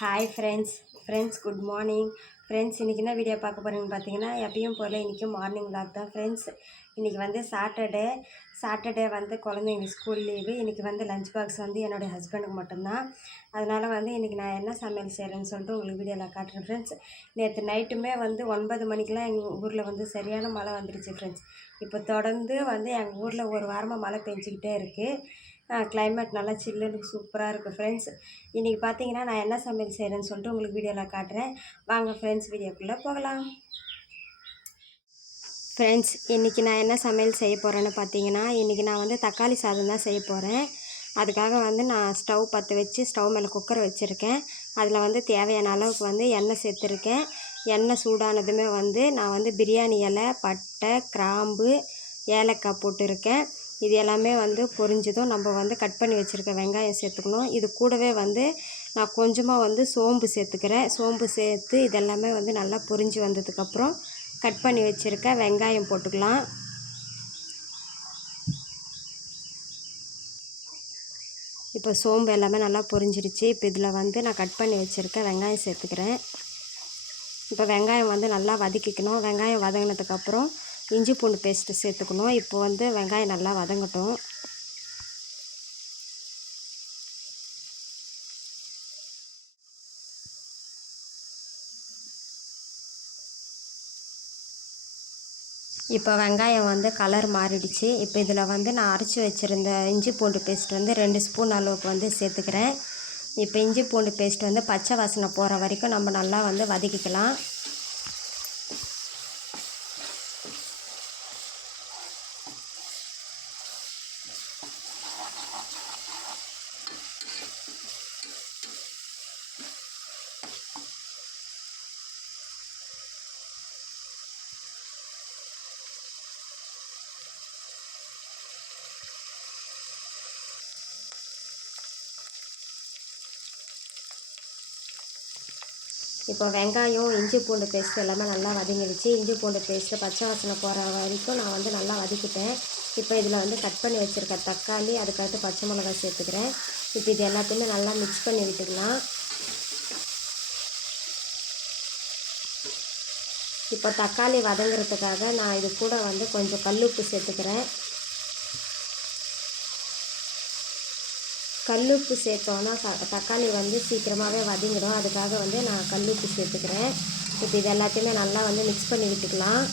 Hi friends good morning friends. இன்றைக்கி என்ன video பார்க்க போகிறேன்னு பார்த்தீங்கன்னா, எப்பயும் போல் இன்றைக்கி மார்னிங் விளாக் தான் ஃப்ரெண்ட்ஸ். இன்றைக்கி வந்து சாட்டர்டே வந்து குழந்தைங்க ஸ்கூல் லீவு. இன்றைக்கி வந்து லஞ்ச் பாக்ஸ் வந்து என்னுடைய ஹஸ்பண்டுக்கு மட்டும்தான். அதனால் வந்து இன்றைக்கி நான் என்ன சமையல் செய்கிறேன்னு சொல்லிட்டு உங்களுக்கு வீடியோவில் காட்டுறேன் ஃப்ரெண்ட்ஸ். நேற்று நைட்டுமே வந்து 9 மணிக்கெலாம் எங்கள் ஊரில் வந்து சரியான மழை வந்துடுச்சு ஃப்ரெண்ட்ஸ். இப்போ தொடர்ந்து வந்து எங்கள் ஊரில் ஒரு வாரமாக மழை பெஞ்சிக்கிட்டே இருக்குது. கிளைமேட் நல்லா சில்லுன்னு சூப்பராக இருக்குது ஃப்ரெண்ட்ஸ். இன்றைக்கி பார்த்தீங்கன்னா நான் என்ன சமையல் செய்கிறேன்னு சொல்லிட்டு உங்களுக்கு வீடியோவில் காட்டுறேன். வாங்க ஃப்ரெண்ட்ஸ், வீடியோக்குள்ளே போகலாம். ஃப்ரெண்ட்ஸ், இன்றைக்கி நான் என்ன சமையல் செய்ய போகிறேன்னு பார்த்தீங்கன்னா, இன்றைக்கி நான் வந்து தக்காளி சாதம் தான் செய்ய போகிறேன். அதுக்காக வந்து நான் ஸ்டவ் பற்ற வச்சு ஸ்டவ் மேலே குக்கர் வச்சுருக்கேன். அதில் வந்து தேவையான அளவுக்கு வந்து எண்ணெய் சேர்த்துருக்கேன். எண்ணெய் சூடானதுமே வந்து நான் வந்து பிரியாணி இலை, பட்டை, கிராம்பு, ஏலக்காய் போட்டுருக்கேன். இது எல்லாமே வந்து பொரிஞ்சதும் நம்ம வந்து கட் பண்ணி வச்சுருக்க வெங்காயம் சேர்த்துக்கணும். இது கூடவே வந்து நான் கொஞ்சமாக வந்து சோம்பு சேர்த்துக்கிறேன். சோம்பு சேர்த்து இதெல்லாமே வந்து நல்லா பொரிஞ்சு வந்ததுக்கப்புறம் கட் பண்ணி வச்சுருக்க வெங்காயம் போட்டுக்கலாம். இப்போ சோம்பு எல்லாமே நல்லா பொரிஞ்சிடுச்சு. இப்போ இதில் வந்து நான் கட் பண்ணி வச்சுருக்க வெங்காயம் சேர்த்துக்கிறேன். இப்போ வெங்காயம் வந்து நல்லா வதக்கிக்கணும். வெங்காயம் வதங்கினதுக்கப்புறம் இஞ்சி பூண்டு பேஸ்ட்டு சேர்த்துக்கணும். இப்போ வந்து வெங்காயம் நல்லா வதங்கட்டும். இப்போ வெங்காயம் வந்து கலர் மாறிடுச்சு. இப்போ இதில் வந்து நான் அரைச்சி வச்சுருந்த இஞ்சி பூண்டு பேஸ்ட் வந்து 2 ஸ்பூன் அளவுக்கு வந்து சேர்த்துக்கிறேன். இப்போ இஞ்சி பூண்டு பேஸ்ட் வந்து பச்சை வாசனை போகிற வரைக்கும் நம்ம நல்லா வந்து வதக்கிக்கலாம். இப்போ வெங்காயம், இஞ்சி பூண்டு பேஸ்ட் எல்லாமே நல்லா வதங்கிடுச்சு. இஞ்சி பூண்டு பேஸ்ட்டு பச்சை வாசனை போகிற வரைக்கும் நான் வந்து நல்லா வதக்கிட்டேன். இப்போ இதில் வந்து கட் பண்ணி வச்சுருக்க தக்காளி, அதுக்கடுத்து பச்சை மிளகாய் சேர்த்துக்கிறேன். இப்போ இது எல்லாத்தையுமே நல்லா மிக்ஸ் பண்ணி விட்டுக்கலாம். இப்போ தக்காளி வதங்குறதுக்காக நான் இது கூட வந்து கொஞ்சம் கல்லுப்பு சேர்த்துக்கிறேன். கல்லுப்பு சேர்த்தோன்னா தக்காளி வந்து சீக்கிரமாகவே வதங்கிடும். அதுக்காக வந்து நான் கல்லுப்பு சேர்த்துக்கிறேன். இப்போ இது எல்லாத்தையுமே நல்லா வந்து மிக்ஸ் பண்ணி விட்டுக்கலாம்.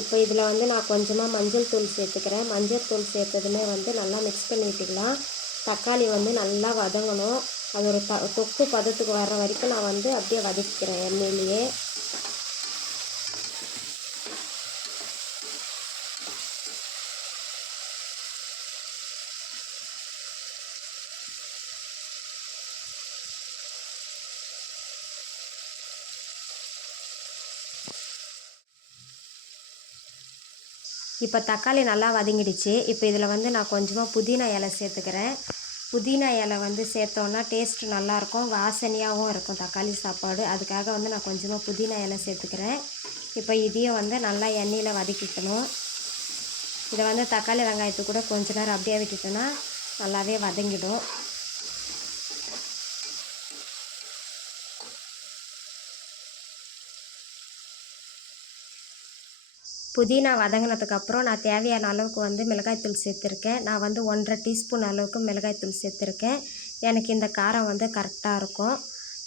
இப்போ இதில் வந்து நான் கொஞ்சமாக மஞ்சள் தூள் சேர்த்துக்கிறேன். மஞ்சள் தூள் சேர்த்ததுமே வந்து நல்லா மிக்ஸ் பண்ணி விட்டுக்கலாம். தக்காளி வந்து நல்லா வதங்கணும். அது ஒரு தொக்கு பதத்துக்கு வர்ற வரைக்கும் நான் வந்து அப்படியே வதக்கிக்கிறேன் எண்ணெயிலேயே. இப்போ தக்காளி நல்லா வதங்கிடுச்சு. இப்போ இதில் வந்து நான் கொஞ்சமாக புதினா இலை சேர்த்துக்கிறேன். புதினா இலை வந்து சேர்த்தோன்னா டேஸ்ட் நல்லாயிருக்கும், வாசனையாகவும் இருக்கும் தக்காளி சாப்பாடு. அதுக்காக வந்து நான் கொஞ்சமாக புதினா இலை சேர்த்துக்கிறேன். இப்போ இதையும் வந்து நல்லா எண்ணெயில் வதக்கிக்கணும். இதை வந்து தக்காளி வெங்காயத்தை கூட கொஞ்ச நேரம் அப்படியே விட்டுட்டோன்னா நல்லாவே வதங்கிடும். புதினா வதங்கினதுக்கப்புறம் நான் தேவையான அளவுக்கு வந்து மிளகாய்த்தூள் சேர்த்துருக்கேன். நான் வந்து 1.5 டீஸ்பூன் அளவுக்கு மிளகாய்த்தூள் சேர்த்துருக்கேன். எனக்கு இந்த காரம் வந்து கரெக்டாக இருக்கும்.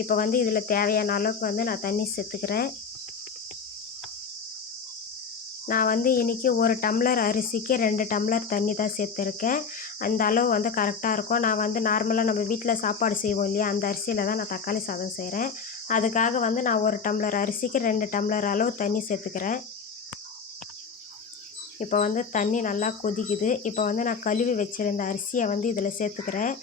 இப்போ வந்து இதில் தேவையான அளவுக்கு வந்து நான் தண்ணி சேர்த்துக்கிறேன். நான் வந்து இன்றைக்கி 1 டம்ளர் அரிசிக்கு 2 டம்ளர் தண்ணி தான் சேர்த்துருக்கேன். அந்த அளவு வந்து கரெக்டாக இருக்கும். நான் வந்து நார்மலாக நம்ம வீட்டில் சாப்பாடு செய்வோம் இல்லையா, அந்த அரிசியில் தான் நான் தக்காளி சாதம் செய்கிறேன். அதுக்காக வந்து நான் 1 டம்ளர் அரிசிக்கு 2 டம்ளர் அளவு தண்ணி சேர்த்துக்கிறேன். இப்போ வந்து தண்ணி நல்லா கொதிக்குது. இப்போ வந்து நான் கழுவி வச்சுருந்த அரிசியை வந்து இதில் சேர்த்துக்கிறேன்.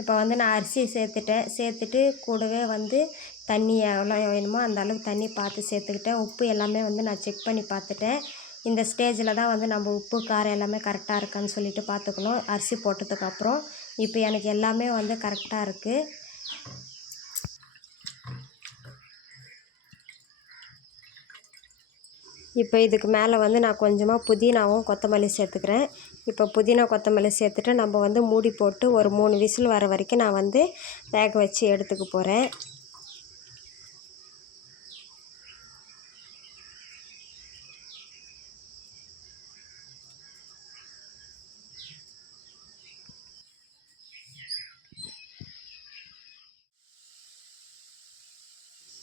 இப்போ வந்து நான் அரிசி சேர்த்துட்டு கூடவே வந்து தண்ணி எவ்வளோ வேணுமோ அந்த அளவுக்கு தண்ணி பார்த்து சேர்த்துக்கிட்டேன். உப்பு எல்லாமே வந்து நான் செக் பண்ணி பார்த்துட்டேன். இந்த ஸ்டேஜில் தான் வந்து நம்ம உப்பு காரம் எல்லாமே கரெக்டாக இருக்கான்னு சொல்லிட்டு பார்த்துக்கணும் அரிசி போட்டதுக்கப்புறம். இப்போ எனக்கு எல்லாமே வந்து கரெக்டாக இருக்குது. இப்போ இதுக்கு மேலே வந்து நான் கொஞ்சமாக புதினாவும் கொத்தமல்லி சேர்த்துக்கிறேன். இப்போ புதினா கொத்தமல்லி சேர்த்துட்டு நம்ம வந்து மூடி போட்டு ஒரு 3 விசில் வர வரைக்கும் நான் வந்து வேக வச்சு எடுத்துக்க போகிறேன்.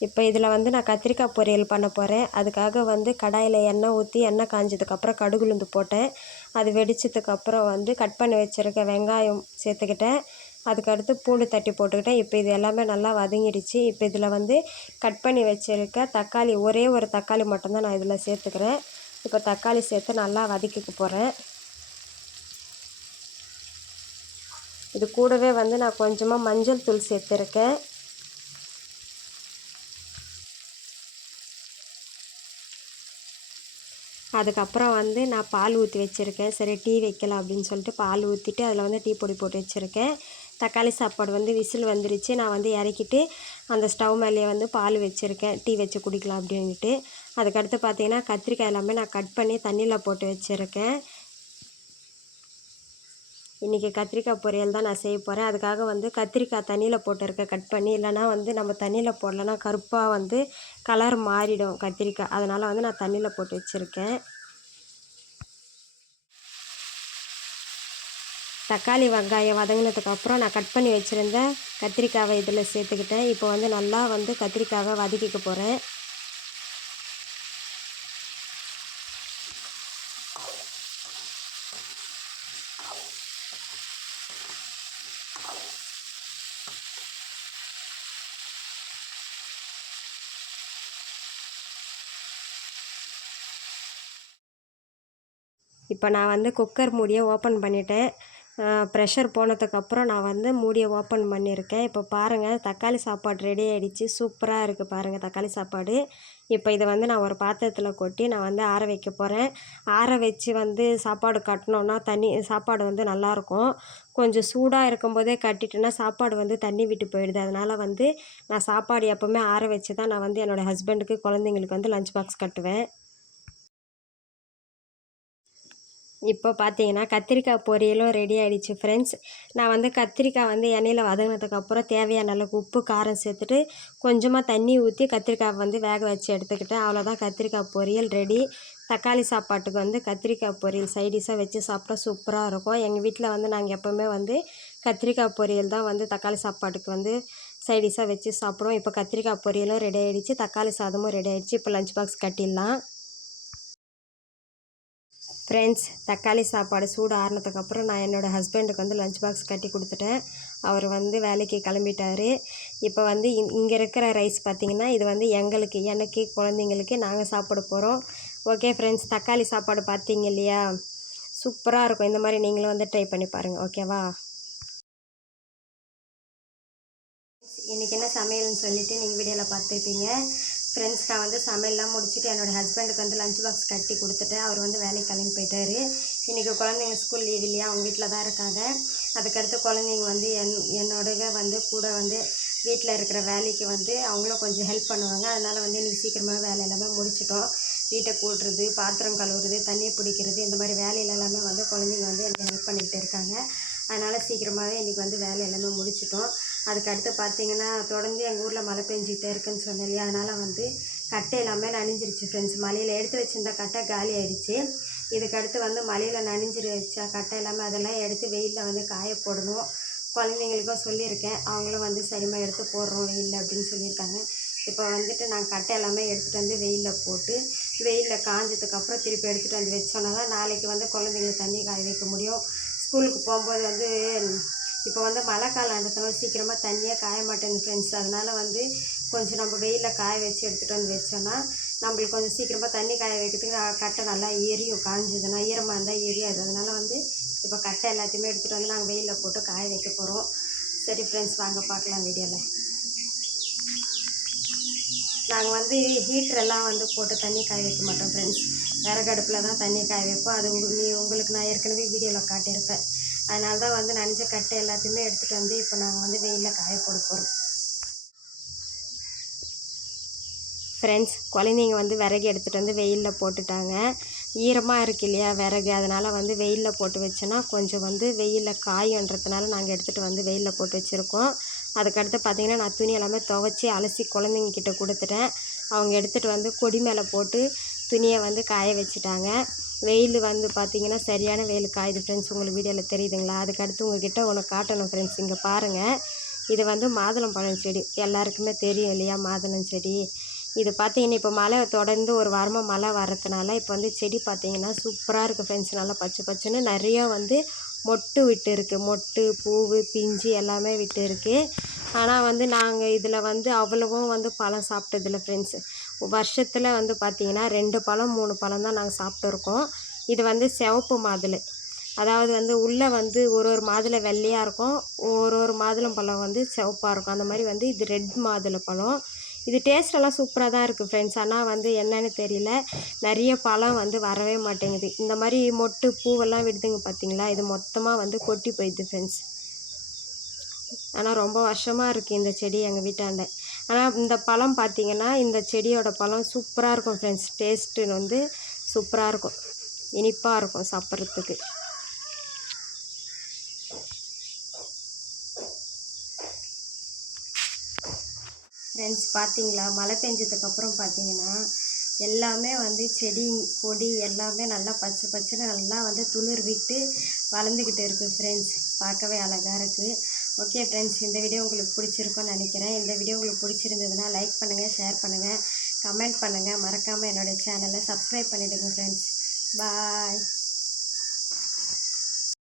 இப்போ இதில் வந்து நான் கத்திரிக்காய் பொரியல் பண்ண போகிறேன். அதுக்காக வந்து கடாயில் எண்ணெய் ஊற்றி எண்ணெய் காஞ்சதுக்கப்புறம் கடுகு உளுந்து போட்டேன். அது வெடிச்சதுக்கப்புறம் வந்து கட் பண்ணி வச்சுருக்க வெங்காயம் சேர்த்துக்கிட்டேன். அதுக்கடுத்து பூண்டு தட்டி போட்டுக்கிட்டேன். இப்போ இது எல்லாமே நல்லா வதங்கிடுச்சு. இப்போ இதில் வந்து கட் பண்ணி வச்சுருக்க தக்காளி, ஒரே ஒரு தக்காளி மட்டும்தான் நான் இதில் சேர்த்துக்கிறேன். இப்போ தக்காளி சேர்த்து நல்லா வதக்கிக்க போகிறேன். இது கூடவே வந்து நான் கொஞ்சமாக மஞ்சள் தூள் சேர்த்துருக்கேன். அதுக்கப்புறம் வந்து நான் பால் ஊற்றி வச்சுருக்கேன். சரி டீ வைக்கலாம் அப்படின்னு சொல்லிட்டு பால் ஊற்றிட்டு அதில் வந்து டீ பொடி போட்டு வச்சுருக்கேன். தக்காளி சாப்பாடு வந்து விசில் வந்துருச்சு. நான் வந்து இறக்கிட்டு அந்த ஸ்டவ் மேலேயே வந்து பால் வச்சுருக்கேன், டீ வச்சு குடிக்கலாம் அப்படின்ட்டு. அதுக்கடுத்து பார்த்திங்கன்னா கத்திரிக்காய் எல்லாமே நான் கட் பண்ணி தண்ணியில் போட்டு வச்சுருக்கேன். இன்றைக்கி கத்திரிக்காய் பொரியல் தான் நான் செய்ய போகிறேன். அதுக்காக வந்து கத்திரிக்காய் தண்ணியில் போட்டிருக்கேன் கட் பண்ணி. இல்லைனா வந்து நம்ம தண்ணியில் போடலன்னா கருப்பாக வந்து கலர் மாறிடும் கத்திரிக்காய். அதனால் வந்து நான் தண்ணியில் போட்டு வச்சுருக்கேன். தக்காளி வெங்காயம் வதங்கினதுக்கப்புறம் நான் கட் பண்ணி வச்சுருந்த கத்திரிக்காவை இதில் சேர்த்துக்கிட்டேன். இப்போ வந்து நல்லா வந்து கத்திரிக்காவை வதக்கிக்க போகிறேன். இப்போ நான் வந்து குக்கர் மூடியை ஓப்பன் பண்ணிட்டேன். ப்ரெஷர் போனதுக்கப்புறம் நான் வந்து மூடியை ஓப்பன் பண்ணியிருக்கேன். இப்போ பாருங்கள் தக்காளி சாப்பாடு ரெடி ஆகிடுச்சு. சூப்பராக இருக்குது பாருங்கள் தக்காளி சாப்பாடு. இப்போ இதை வந்து நான் ஒரு பாத்திரத்தில் கொட்டி நான் வந்து ஆற வைக்க போகிறேன். ஆற வச்சு வந்து சாப்பாடு கட்டினோன்னா சாப்பாடு வந்து நல்லாயிருக்கும். கொஞ்சம் சூடாக இருக்கும்போதே கட்டிட்டேன்னா சாப்பாடு வந்து தண்ணி விட்டு போயிடுது. அதனால் வந்து நான் சாப்பாடு எப்போவுமே ஆற வச்சு தான் நான் வந்து என்னோடய ஹஸ்பண்டுக்கு, குழந்தைங்களுக்கு வந்து லஞ்ச் பாக்ஸ் கட்டுவேன். இப்போ பார்த்தீங்கன்னா கத்திரிக்காய் பொரியலும் ரெடி ஆகிடுச்சு ஃப்ரெண்ட்ஸ். நான் வந்து கத்திரிக்காய் வந்து எண்ணெயில் வதங்கினதுக்கப்புறம் தேவையான அளவுக்கு உப்பு காரம் சேர்த்துட்டு கொஞ்சமாக தண்ணி ஊற்றி கத்திரிக்காய் வந்து வேக வச்சு எடுத்துக்கிட்டேன். அவ்வளோதான், கத்திரிக்காய் பொரியல் ரெடி. தக்காளி சாப்பாட்டுக்கு வந்து கத்திரிக்காய் பொரியல் சைடிஷாக வச்சு சாப்பிட்டா சூப்பராக இருக்கும். எங்கள் வீட்டில் வந்து நாங்கள் எப்போவுமே வந்து கத்திரிக்காய் பொரியல் தான் வந்து தக்காளி சாப்பாட்டுக்கு வந்து சைடிஷாக வச்சு சாப்பிடுவோம். இப்போ கத்திரிக்காய் பொரியலும் ரெடி ஆகிடுச்சு, தக்காளி சாதமும் ரெடி ஆகிடுச்சு. இப்போ லஞ்ச் பாக்ஸ் கட்டிடலாம். ஃப்ரெண்ட்ஸ், தக்காளி சாப்பாடு சூடு ஆறுனதுக்கப்புறம் நான் என்னோடய ஹஸ்பண்டுக்கு வந்து லஞ்ச் பாக்ஸ் கட்டி கொடுத்துட்டேன். அவர் வந்து வேலைக்கு கிளம்பிட்டார். இப்போ வந்து இங்கே இருக்கிற ரைஸ் பார்த்திங்கன்னா இது வந்து எனக்கு குழந்தைங்களுக்கு நாங்கள் சாப்பிட போகிறோம். ஓகே ஃப்ரெண்ட்ஸ், தக்காளி சாப்பாடு பார்த்தீங்க இல்லையா, சூப்பராக இருக்கும். இந்த மாதிரி நீங்களும் வந்து ட்ரை பண்ணி பாருங்கள். ஓகேவா? இன்றைக்கி என்ன சமையல்னு சொல்லிவிட்டு நீங்கள் வீடியோவில் பார்த்துருப்பீங்க. ஃப்ரெண்ட்ஸ், நான் வந்து சமையல்லாம் முடிச்சுட்டு என்னோடய ஹஸ்பண்டுக்கு வந்து லஞ்ச் பாக்ஸ் கட்டி கொடுத்துட்டேன். அவர் வந்து வேலைக்கு கிளம்பி போயிட்டார். இன்றைக்கி குழந்தைங்க ஸ்கூல் லீவ் இல்லையா, அவங்க வீட்டில் தான் இருக்காங்க. அதுக்கடுத்து குழந்தைங்க வந்து என்னோடவே வந்து கூட வந்து வீட்டில் இருக்கிற வேலைக்கு வந்து அவங்களும் கொஞ்சம் ஹெல்ப் பண்ணுவாங்க. அதனால் வந்து இன்றைக்கி சீக்கிரமாக வேலை எல்லாமே முடிச்சிட்டோம். வீட்டை கூட்டுறது, பாத்திரம் கழுவுறது, தண்ணியை பிடிக்கிறது, இந்த மாதிரி வேலையில எல்லாமே வந்து குழந்தைங்க வந்து எனக்கு ஹெல்ப் பண்ணிக்கிட்டு இருக்காங்க. அதனால் சீக்கிரமாகவே இன்றைக்கி வந்து வேலை எல்லாமே முடிச்சிட்டோம். அதுக்கடுத்து பார்த்திங்கன்னா தொடர்ந்து எங்கள் ஊரில் மழை பெஞ்சிக்கிட்டே இருக்குதுன்னு சொன்னேன் இல்லையா, அதனால் வந்து கட்டை எல்லாமே நனைஞ்சிருச்சு ஃப்ரெண்ட்ஸ். மழையில் எடுத்து வச்சுருந்த கட்டை காலி ஆகிடுச்சு. இதுக்கடுத்து வந்து மழையில் நனைஞ்சிரு வச்ச கட்டை எல்லாமே அதெல்லாம் எடுத்து வெயிலில் வந்து காய போடணும். குழந்தைங்களுக்கும் சொல்லியிருக்கேன், அவங்களும் வந்து சரிம்மா எடுத்து போடுறோம் வெயிலில் அப்படின்னு சொல்லியிருக்காங்க. இப்போ வந்துட்டு நான் கட்டை எல்லாமே எடுத்துகிட்டு வந்து வெயிலில் போட்டு வெயிலில் காஞ்சதுக்கப்புறம் திருப்பி எடுத்துகிட்டு வந்து வச்சோன்னா தான் நாளைக்கு வந்து குழந்தைங்களுக்கு தண்ணி காய வைக்க முடியும். ஸ்கூலுக்கு போகும்போது வந்து இப்போ வந்து மழை காலன்றதுனால சீக்கிரமாக தண்ணியே காய மாட்டேங்குது ஃப்ரெண்ட்ஸ். அதனால் வந்து கொஞ்சம் நம்ம வெயிலில் காய வச்சு எடுத்துகிட்டு வந்து வச்சோன்னா நம்மளுக்கு கொஞ்சம் சீக்கிரமாக தண்ணி காய வைக்கிறதுக்கு கட்டை நல்லா எரியும். காஞ்சதுன்னா ஈரமாக இருந்தால் எரியாது. அதனால் வந்து இப்போ கட்டை எல்லாத்தையுமே எடுத்துகிட்டு வந்து நாங்கள் வெயிலில் போட்டு காய வைக்க போகிறோம். சரி ஃப்ரெண்ட்ஸ், வாங்க பார்க்கலாம் வீடியோவில். நாங்கள் வந்து ஹீட்ரெல்லாம் வந்து போட்டு தண்ணி காய வைக்க மாட்டோம் ஃப்ரெண்ட்ஸ். விறகு அடுப்பில் தான் தண்ணி காய வைப்போம். அது உங்களுக்கு நான் ஏற்கனவே வீடியோவில் காட்டியிருப்பேன். அதனால தான் வந்து நனைஞ்ச கட்டை எல்லாத்தையுமே எடுத்துகிட்டு வந்து இப்போ நாங்கள் வந்து வெயிலில் காய போட போகிறோம். ஃப்ரெண்ட்ஸ், குழந்தைங்க வந்து விறகு எடுத்துகிட்டு வந்து வெயிலில் போட்டுட்டாங்க. ஈரமாக இருக்கு இல்லையா விறகு, அதனால் வந்து வெயிலில் போட்டு வச்சோன்னா கொஞ்சம் வந்து வெயிலில் காயன்றதுனால நாங்கள் எடுத்துகிட்டு வந்து வெயிலில் போட்டு வச்சுருக்கோம். அதுக்கடுத்து பார்த்திங்கன்னா நான் துணி எல்லாமே துவைச்சி அலசி குழந்தைங்கக்கிட்ட கொடுத்துட்டேன். அவங்க எடுத்துகிட்டு வந்து கொடி மேலே போட்டு துணியை வந்து காய வச்சுட்டாங்க. வெயில் வந்து பார்த்திங்கன்னா சரியான வெயில் காயுது ஃப்ரெண்ட்ஸ். உங்களுக்கு வீடியோவில் தெரியுதுங்களா? அதுக்கடுத்து உங்கள்கிட்ட ஒன்று காட்டணும் ஃப்ரெண்ட்ஸ். இங்கே பாருங்கள், இது வந்து மாதுளம்பழம் செடி. எல்லாருக்குமே தெரியும் இல்லையா மாதுளம் செடி. இது பார்த்திங்கன்னா இப்போ மழை தொடர்ந்து ஒரு வாரமாக மழை வர்றதுனால இப்போ வந்து செடி பார்த்திங்கன்னா சூப்பராக இருக்குது ஃப்ரெண்ட்ஸ். நல்லா பச்சை பச்சைன்னு நிறையா வந்து மொட்டு விட்டு இருக்குது. மொட்டு, பூவு, பிஞ்சு எல்லாமே விட்டு இருக்குது. ஆனால் வந்து நாங்கள் இதில் வந்து அவ்வளவும் வந்து பழம் சாப்பிட்டதில்ல ஃப்ரெண்ட்ஸ். வருஷத்தில் வந்து பார்த்திங்கன்னா 2 பழம் 3 பழம் தான் நாங்கள் சாப்பிட்டுருக்கோம். இது வந்து சிவப்பு மாதுளை. அதாவது வந்து உள்ளே வந்து ஒரு மாதுளை வெள்ளையாக இருக்கும், ஒரு மாதுளம் பழம் வந்து சிவப்பாக இருக்கும். அந்த மாதிரி வந்து இது ரெட் மாதுளை பழம். இது டேஸ்ட்டெல்லாம் சூப்பராக தான் இருக்குது ஃப்ரெண்ட்ஸ். ஆனால் வந்து என்னென்னு தெரியல, நிறைய பழம் வந்து வரவே மாட்டேங்குது. இந்த மாதிரி மொட்டு பூவெல்லாம் விடுதுங்க பார்த்திங்களா, இது மொத்தமாக வந்து கொட்டி போயிடுது ஃப்ரெண்ட்ஸ். ஆனால் ரொம்ப வருஷமாக இருக்குது இந்த செடி எங்கள் வீட்டாண்ட. ஆனால் இந்த பழம் பார்த்திங்கன்னா இந்த செடியோட பழம் சூப்பராக இருக்கும் ஃப்ரெண்ட்ஸ். டேஸ்ட்டு வந்து சூப்பராக இருக்கும், இனிப்பாக இருக்கும் சாப்பிட்றதுக்கு. ஃப்ரெண்ட்ஸ் பார்த்திங்களா, மழை பெஞ்சதுக்கப்புறம் பார்த்திங்கன்னா எல்லாமே வந்து செடி கொடி எல்லாமே நல்லா பச்சை பச்சைன்னு நல்லா வந்து துளிர் விட்டு வளர்ந்துக்கிட்டு இருக்குது ஃப்ரெண்ட்ஸ். பார்க்கவே அழகாக இருக்குது. ஓகே ஃப்ரெண்ட்ஸ், இந்த வீடியோ உங்களுக்கு பிடிச்சிருக்குன்னு நினைக்கிறேன். இந்த வீடியோ உங்களுக்கு பிடிச்சிருந்ததுன்னா லைக் பண்ணுங்கள், ஷேர் பண்ணுங்கள், கமெண்ட் பண்ணுங்கள். மறக்காமல் என்னுடைய சேனலை சப்ஸ்கிரைப் பண்ணிவிடுங்க ஃப்ரெண்ட்ஸ். பாய்.